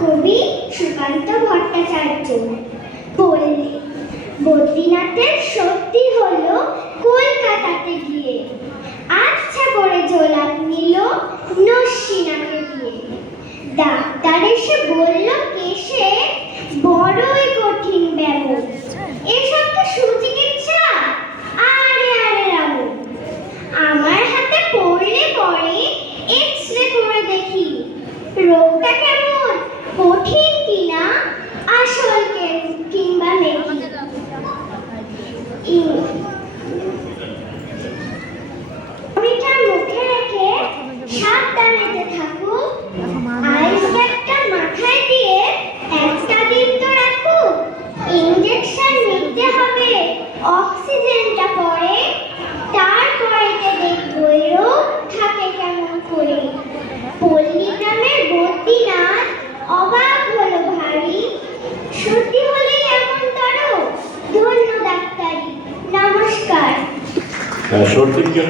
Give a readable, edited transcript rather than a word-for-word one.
কবি সুকান্ত ভট্টাচার্য বললেন, বদ্রীনাথের সত্যি হলো কলকাতাতে গিয়ে আচ্ছা করে জোলাপ নিল নস্যিনাকে দিয়ে। ডাক্তার এসে বলল কেশে বড়ই কঠিন ব্যামো, এসব তো সুচিকিৎসা। আরে আরে রামু, আমার হাতে পড়লে পরে এক্সরে করে দেখি রোগটা কেমন, কঠিন কিনা আসল কিংবা মেকি। ছবিটা মুখে রেখে সাবধানে থাকুক, আইস ব্যাগটা মাথায় দিয়ে একটা দিন তো রাখুক। ইনজেকশন নিতে হবে, অক্সিজেনটা পরে, তারপরেতে দেখবো রোগ থাকে কেমন করে। পল্লী গ্রামের বদ্রীনাথ অবাক হলো ভারী, সত্যি হলেই এমন তর। ধন্য ডাক্তারি, নমস্কার। সত্যি